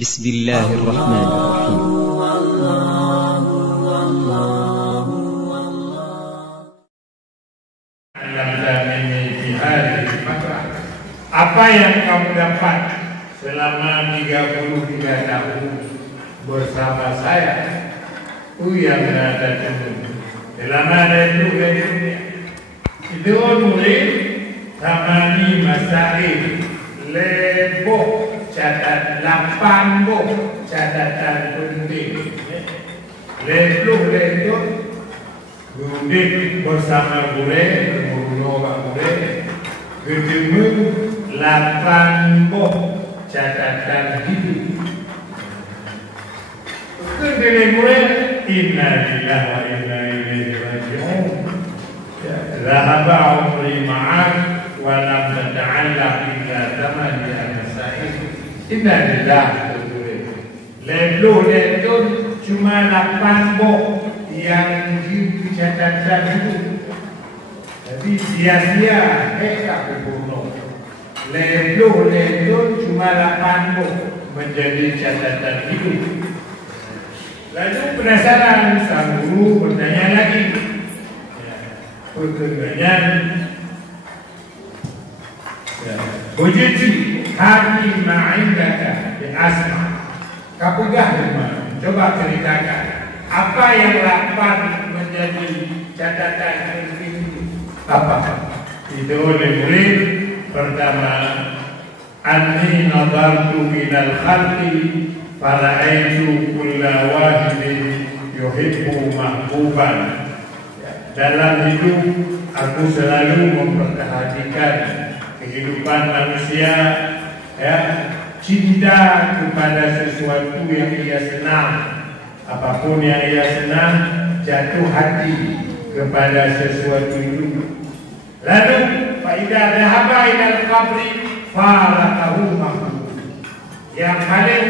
بسم الله الرحمن الرحيم. Apa yang kamu dapat selama 33 tahun bersama saya? Yang ada selama ada itu dari dunia. Itu nulis tamani masail leboh catat 8 buh catatan penting. Leluh duduk bersama gue, menurut gue, ketemu 8 buh catatan hidup. Kedua gue, inna lillahi wa inna ilaihi raji'un. Zahaba umri ma'ak wa lam tata'allaq illa thamaniya masail. Inna lillahi leluh cuma 8 buh yang catatan itu. Jadi sia-sia tak berguna. Leluh cuma 8 buh menjadi catatan hidup. Lalu penasaran sang guru bertanya lagi. Pertanyaan Wujudji hati ma'indaka di asma. Kapugah rumah. Coba ceritakan apa yang 8 menjadi catatan penting itu. Apa? Itu oleh murid pertama, anni nadartu ilal khalqi fara'aitu kulla wahidin yuhibbu mahbuban. Dalam hidup aku selalu memperhatikan kehidupan manusia, ya, cinta kepada sesuatu yang ia senang. Apapun yang ia senang, jatuh hati kepada sesuatu itu. Lalu faida dhahaba ilal qabri faraqahu mahbub. Yang paling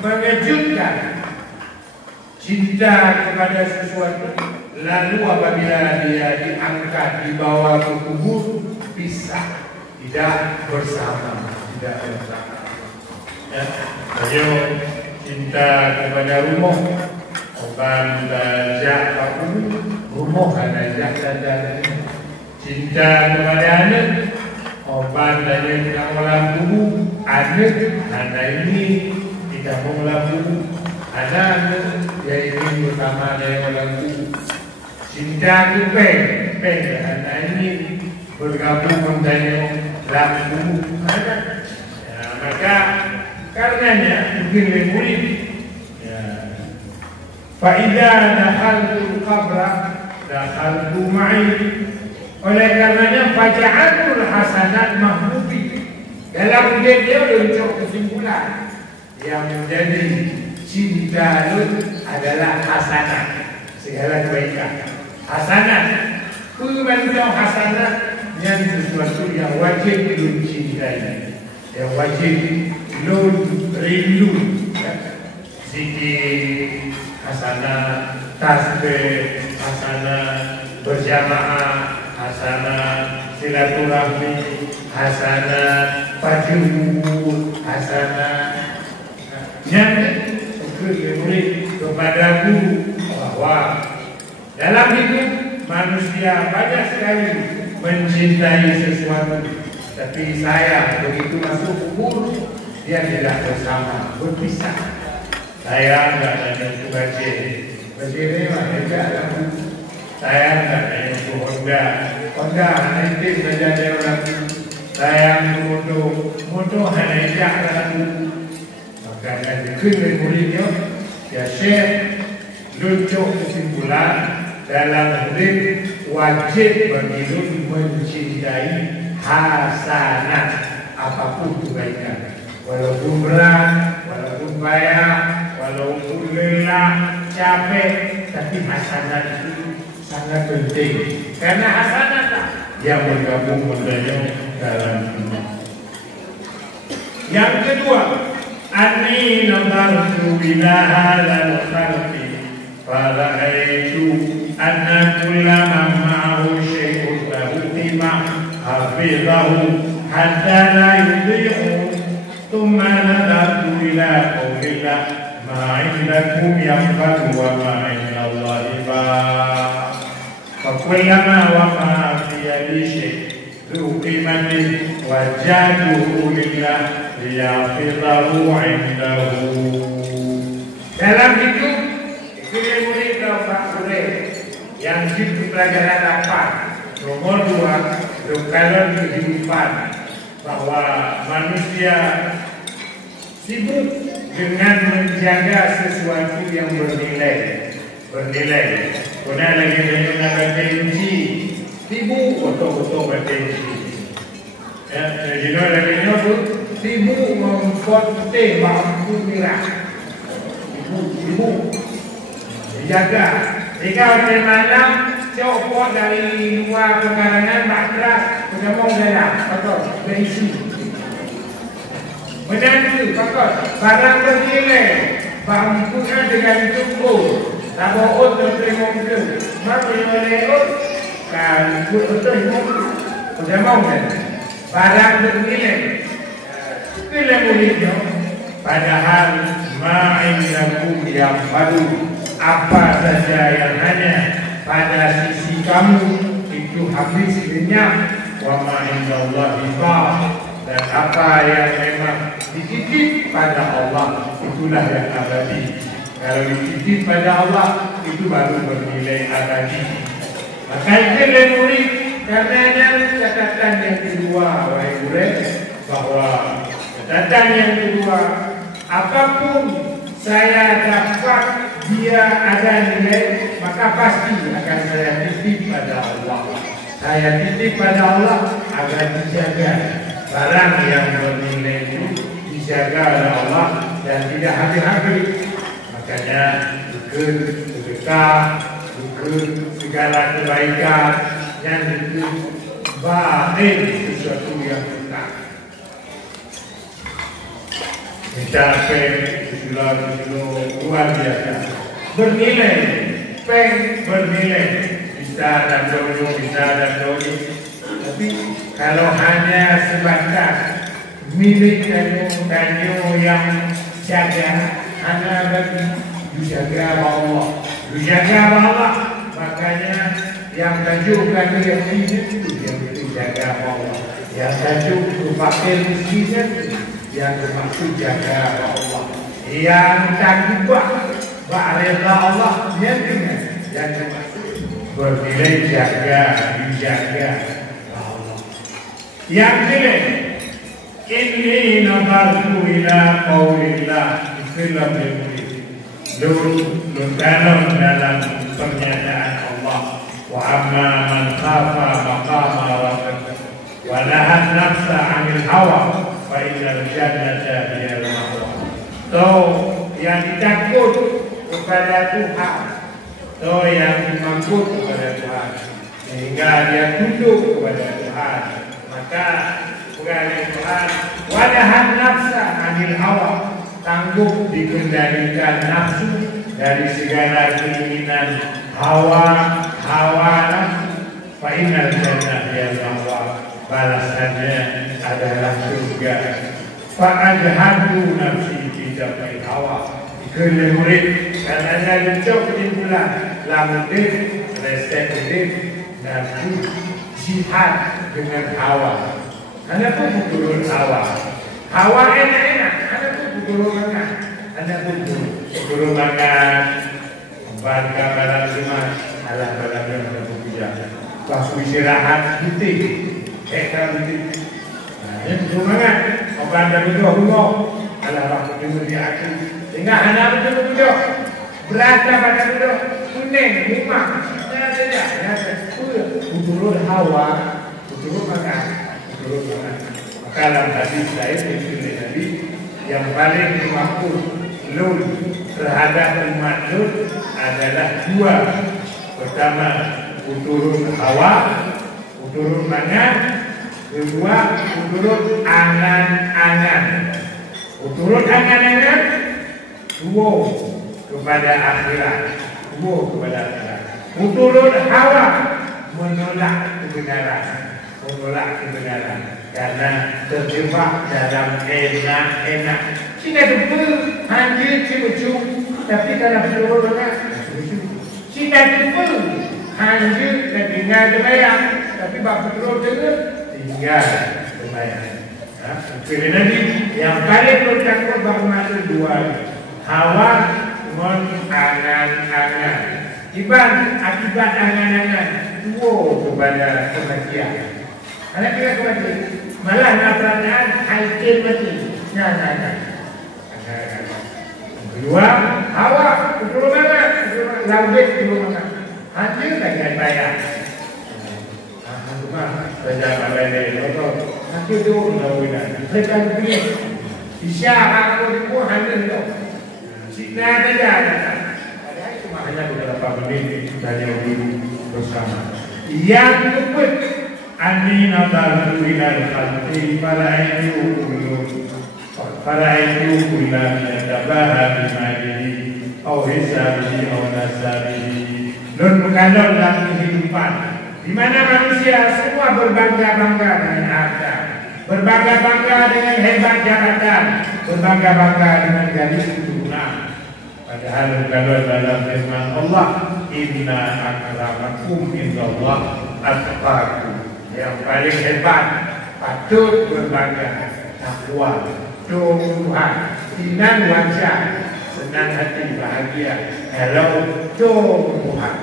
mengejutkan cinta kepada sesuatu, lalu apabila dia diangkat dibawa ke kubur, pisah, tidak bersama. Ya, ayo cinta kepada rumah, oban bajak rumah anajak dan cinta kepada anak, oban dan tidak melampu anak, anak ini tidak melampu anak, dia ini bersama dengan melampu. Cinta kupeng, anak ini bergabung dengan lampu anak. Maka karenanya mungkin murid faida dakhaltul qabra dakhaltu ma'i. Oleh karenanya faja'atul hasanat mahbubi. Dalam dia untuk kesimpulan yang menjadi cinta itu adalah hasanat, segala kebaikan. Hasanat kebanyakan hasanat yang sesuatu yang wajib dicintai, yang wajib rindu, zikir hasanah, tasbih hasanah, berjamaah hasanah, silaturahmi hasanah, fajr hasanah. Yang murid kepada guru bahwa dalam hidup manusia banyak sekali mencintai sesuatu, tapi saya begitu masuk kubur dia tidak bersama, berpisah. Saya tidak ada bajir ini tidak ada. Saya tidak ada Honda nanti saja ada orang. Saya motor hanya jalan. Maka dari muridnya ya share lucu kesimpulan dalam hidup wajib bagi mencintai hasanat, apapun kebaikan, walaupun berat, walaupun payah, walaupun lelah, capek, tapi hasanat itu sangat penting. Karena hasanat yang bergabung padanya dalam hidup. Yang kedua, anni nadartu ila hadzal khalqi fara'aitu anna kulla man ma'ahu syai'un lahu qimah hafizahu hatta la yudhi'u ثم Thumma nadatu ila qawlillah ma'indakum yanfadu wa ma'indallahi ba' fakullama waqa'a fi yadi syekh bi'uqimatin wajaduhu lillah liyafidahu indahu. Dalam hidup murid Pak Murid yang hidup pelajaran apa? Nomor 2, kalau kehidupan bahwa manusia sibuk dengan menjaga sesuatu yang bernilai. Kemudian lagi dengan bertensi, sibuk untuk bertensi. Ya, jadi lagi itu sibuk memfoto bangku merah. Sibuk dijaga. Jika pada malam copot dari luar pekarangan matras, pengemong dalam, betul, berisi. Menantu, betul, barang bernilai, bangkunya dengan tumpul, tabot terima ke, maka melewat, kan, pengemong dalam, barang bernilai, bila muridnya, padahal ma'indakum yang baru, apa saja yang hanya pada sisi kamu itu habis lenyap, wa ma'indallahi ba', dan apa yang memang dititip pada Allah itulah yang abadi. Kalau dititip pada Allah itu baru bernilai abadi. Maka itu murid, karenanya catatan yang kedua, wahai murid, bahwa catatan yang kedua, apapun saya dapat dia ada nilai, maka pasti akan saya titip pada Allah. Saya titip pada Allah agar dijaga. Barang yang bernilai itu dijaga oleh Allah dan tidak habis-habis. Makanya sedekah, segala kebaikan yang itu baik sesuatu yang benar. Mencapai luar biasa, bernilai, bernilai, bisa dan doni. Tapi kalau hanya sebatas milik danyo yang jaga, hanya bagi dijaga Allah, makanya yang tajukkan dia itu yang dijaga Allah, yang tajuk fakir miskin yang bermaksud jaga Allah, yang takwa ba'rida Allah yang bermaksud bernilai dijaga Allah. Yang nilai inni nadartu ila qawlillah istilah lu dalam pernyataan Allah, wa amma man khafa maqama rabbih wa nahan nafsa 'anil hawa fa innal jannata hiyal ma'wa. So yang ditakut kepada Tuhan, so yang dimakut kepada Tuhan, sehingga dia tunduk kepada Tuhan, maka kepada Tuhan, wa nahan nafsa 'anil hawa, tangguh dikendalikan nafsu dari segala keinginan hawa nafsu, fa innal jannata hiyal ma'wa, balasannya adalah surga. Fa ajhadu nafsi tidak hawa. Kerana murid dan anda luncur kesimpulan lamudin, resekudin, nafsu, jihad dengan hawa. Anda pun turun hawa. Hawa enak-enak, anda pun turun makan. Anda pun turun makan. Bangga badan rumah, alah badan yang ada bekerja. Waktu istirahat, putih. Ekor putih. Ini turun makan. Obat anda berdua, alah waktu jumpa di akhir. Sehingga anak betul-betul berada pada betul kuning, rumah, turun hawa, turun makan. Maka dalam hadis lain ditulis tadi yang paling mampu lul terhadap umat Lut adalah dua. Pertama, turun hawa, turun makan. Kedua, turun angan-angan. Turun angan-angan. Tuo kepada akhirat, turun hawa, menolak kebenaran, karena terjebak dalam enak-enak. Cina debu, hancur cibucu, tapi kalau peluru mana? Cina debu, hancur dan tinggal terbayang, tapi bab peluru dengar tinggal terbayang. Pilih nanti yang paling bercampur bahwa dua hawa angan-angan. Akibat angan-angan dua kepada kematian. Anak kita kematian, malah nafrangan haikil mati. Nah. Kedua, hawa betul banget, laut betul banget. Hancur dan bayar. Belajar apa ini? Nanti tu mudah-mudahan. Mereka begini. Isya aku itu hancur tu. Cina saja. Padahal cuma hanya beberapa menit dari dulu bersama. Yang tepat, ani nazaru ilal khalqi faraitu kulla yatabaha bimalihi aw hisabihi aw nasabihi. Nun mengandung dalam kehidupan di mana manusia semua berbangga-bangga dengan harta, berbangga-bangga dengan hebat jabatan, berbangga-bangga dengan garis keturunan. Padahal kalau dalam firman Allah, inna akramakum indallah atqakum, yang paling hebat patut berbangga takwa, Tuhan, Tuhan wajah, senang hati, bahagia. Hello Tuhan.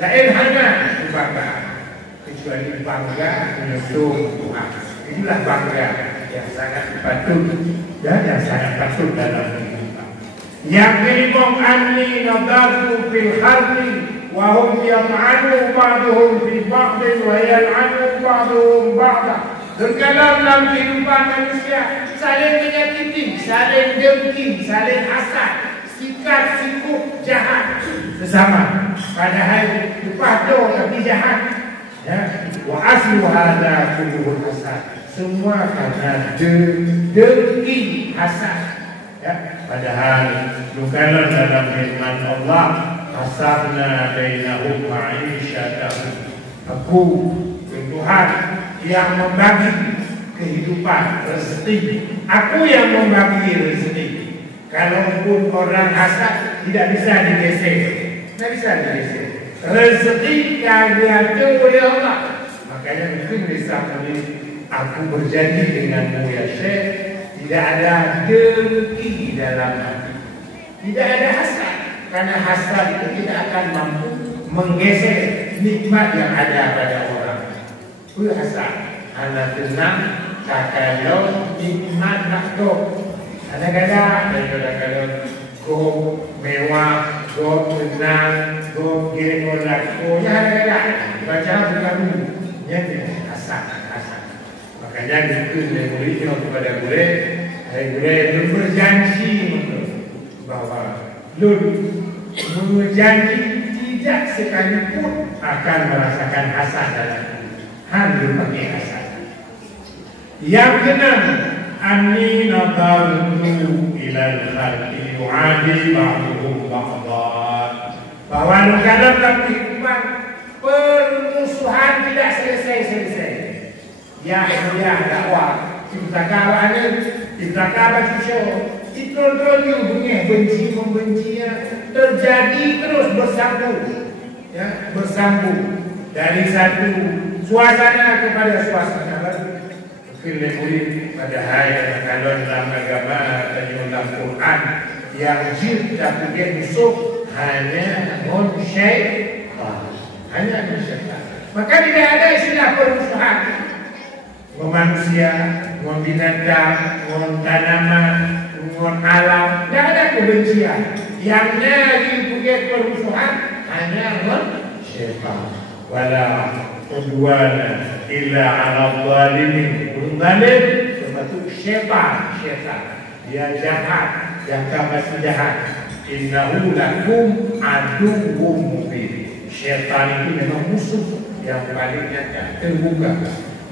Lain hanya berbangga, kecuali bangga menyusul Tuhan. Inilah bangga yang sangat patut dan yang sangat patut dalam kehidupan. Yang kelima, anni nadartu fil khalqi wa hum yam'anu ba'duhum fi ba'din wa yal'anu ba'duhum ba'da. Dalam kehidupan manusia saling menyakiti, saling dengki, saling hasad, sikap sikap jahat sesama. Padahal patuh tapi jahat. Ya, wa aslu hadza kulluhu hasad. Semua karena dengki hasad. Ya, padahal bukanlah dalam firman Allah, hasabna bainahum ma'isyatahum. Aku Tuhan yang membagi kehidupan rezeki. Aku yang membagi rezeki. Kalaupun orang hasad tidak bisa digeser, tidak bisa digeser. Rezeki kagak ada oleh Allah. Makanya mungkin bisa menulis, aku berjanji denganmu ya Syekh, tidak ada dengki dalam hati, tidak ada hasad. Karena hasad itu tidak akan mampu menggeser nikmat yang ada pada orang. Itu hasad. Anak tenang, kalau nikmat nakdo. Kadang-kadang go mewah, go tenang, go giring orang, go nya kadang-kadang baca bukan dulu, nya hasad. Makanya itu yang murid kepada gure, gure berjanji bahwa berjanji tidak sekalipun akan merasakan hasad dalam hal berbagai hasad. Yang keenam, anni nadartu ilal khalqi yu'adi ba'duhum ba'dan. Bahwa dalam kehidupan permusuhan tidak selesai. Ya dakwah kita kawan itu hubungnya benci membencinya terjadi terus bersambung dari satu suasana kepada suasana baru. Murid padahal kalau dalam agama atau dalam Quran yang jin tak boleh musuh hanya syaitan. Maka tidak ada istilah permusuhan. Manusia, binatang, tanaman, alam, tidak ada kebencian. Yang dibuat permusuhan hanya syaitan. Wala udwana illa ala zalimin. Zalim termasuk syaitan. Dia jahat, yang masih jahat. Innahu lakum aduwwum mubin. Syaitan itu memang musuh yang paling nyata, terbuka.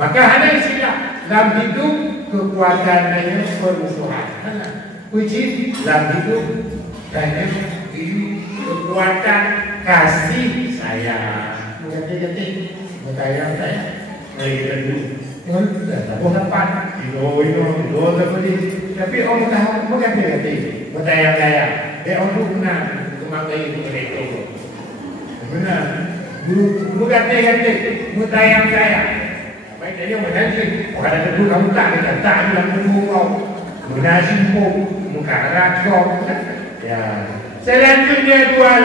Maka ada istilah dalam hidup kekuatannya permusuhan. Which is dalam hidup hanya kekuatan kasih sayang. Mengganti-ganti, sayang. Lagi dulu. Tengok dah dapat. Itu tadi. Tapi orang tahu bukan dia. Bertanya-tanya. Dia orang kena kemakai itu mereka. Benar. Bukan dia. Bertanya-tanya. Baik dia mengaji. Orang ada dulu kamu tak dalam buku kau. Menasibu muka rakam. Ya. Selanjutnya dua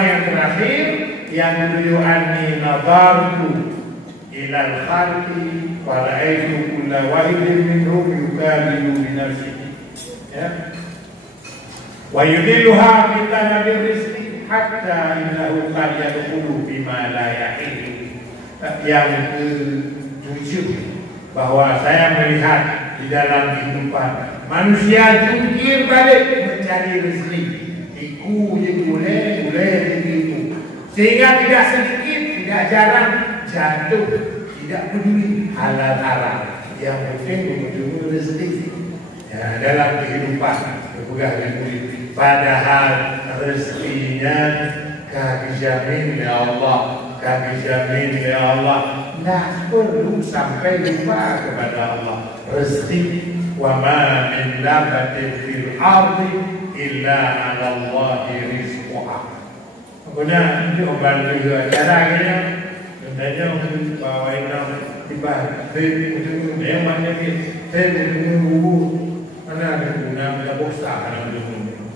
yang terakhir yang menunjukkan nazartu ilal khalqi wa ra'aytu kulla wahidin minhum yukadilu bi nafsihi ya wa yudilluha bi talabil rizqi hatta innahu qad yadkhulu bima la yahillu. Yang ketujuh bahwa saya melihat di dalam kehidupan manusia jungkir balik mencari rezeki. Iku boleh begitu. Sehingga tidak sedikit, tidak jarang jatuh, tidak peduli halal haram. Yang penting ujung rezeki. Ya, dalam kehidupan berpegang dengan padahal rezekinya kami jamin ya Allah, kami jamin ya Allah. Nah perlu sampai lupa kepada Allah. Rezeki wa ma min labatin fil ardi illa 'ala Allahi rizquha. Guna untuk bantu caranya sebenarnya untuk bawa itu tiba untuk memangnya saya menunggu mana ada guna ada bosa kalau menunggu.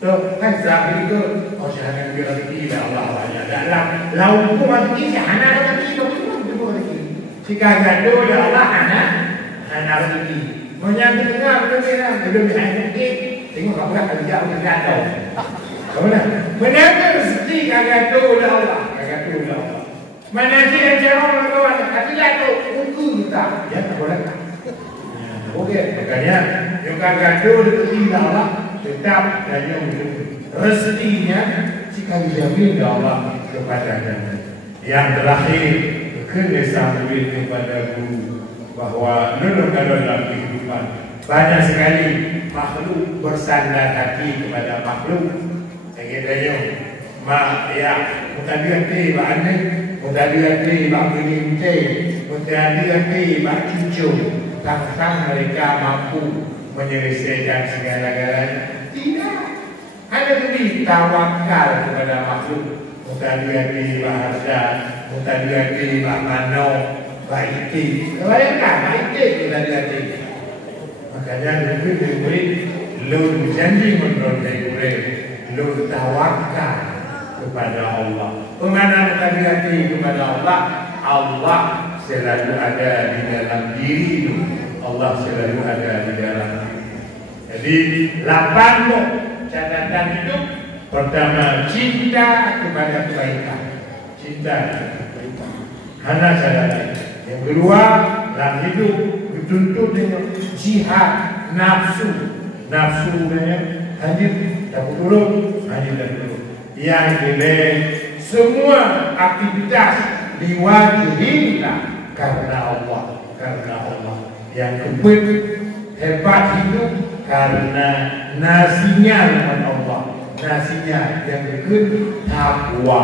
So kan sahaja itu oh jangan biar lagi Allah banyak dalam laut pun ini hana lagi itu lagi. Jika gaduh ya Allah hana lagi. Menyambut dengar belum lagi. Tengok apa kalau jauh dekat tahu. Benar rezeki kagak tahu Allah, kagak tahu Allah. Mana dia jauh lawan, tapi tahu ukur kita, ya tak boleh. Okey, makanya yang kagak tahu rezeki Allah tetap hanya rezekinya jika dijamin Allah kepadanya. Yang terakhir kena sampai kepada guru bahwa dalam kehidupan banyak sekali makhluk bersandar hati kepada makhluk. Saya mak ya mutadiati ba'ane mutadiati ba'bini mutadiati ba'cucu tentang mereka mampu menyelesaikan segala-galanya. Tidak. Ada lebih tawakal kepada makhluk. Mutadiati ba'harda mutadiati ba'mano ba'iti. Bayangkan ba'iti mutadiati. Makanya lebih diberi lu janji menurut diberi lu tawakal kepada Allah. Kemana kita hati kepada Allah? Allah selalu ada di dalam diri. Allah selalu ada di dalam diri. Jadi 8 catatan hidup. Pertama, cinta kepada kebaikan. Cinta kebaikan. Hana catatan. Yang kedua, dalam hidup dituntut dengan jihad nafsu. Nafsu hadir dan turun, hadir dan turun. Yang ini semua aktivitas diwajibkan karena Allah, karena Allah. Yang keempat, hebat hidup karena nasinya dengan Allah, nasinya. Yang kedua,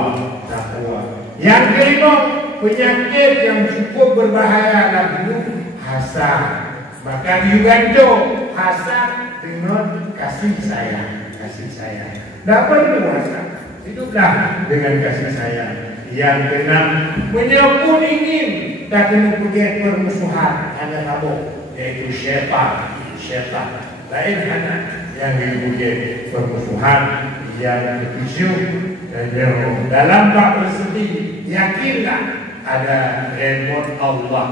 takwa. Yang kelima, penyakit yang cukup berbahaya dalam hidup, hasad. Maka diganto hasad dengan kasih sayang, kasih sayang. Tidak perlu hasad, hiduplah dengan kasih sayang. Yang keenam, menyambut ingin tak kena pergi permusuhan hanya tabuk, yaitu syaitan. Lain hanya yang dibuat permusuhan. Yang ketujuh, dalam bab rezeki yakinlah ada remote Allah,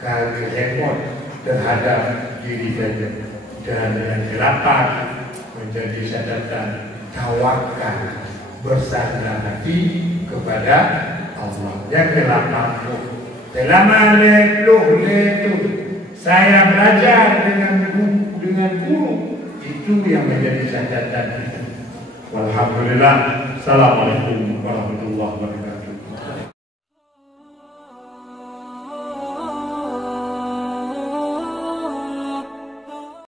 kalau remote terhadap diri saja. Dan yang ke-8 menjadi catatan tawakal, bersandar hati kepada Allah. Yang ke-8 selama letuh saya belajar dengan guru, itu yang menjadi catatan. Alhamdulillah. Assalamualaikum warahmatullahi wabarakatuh.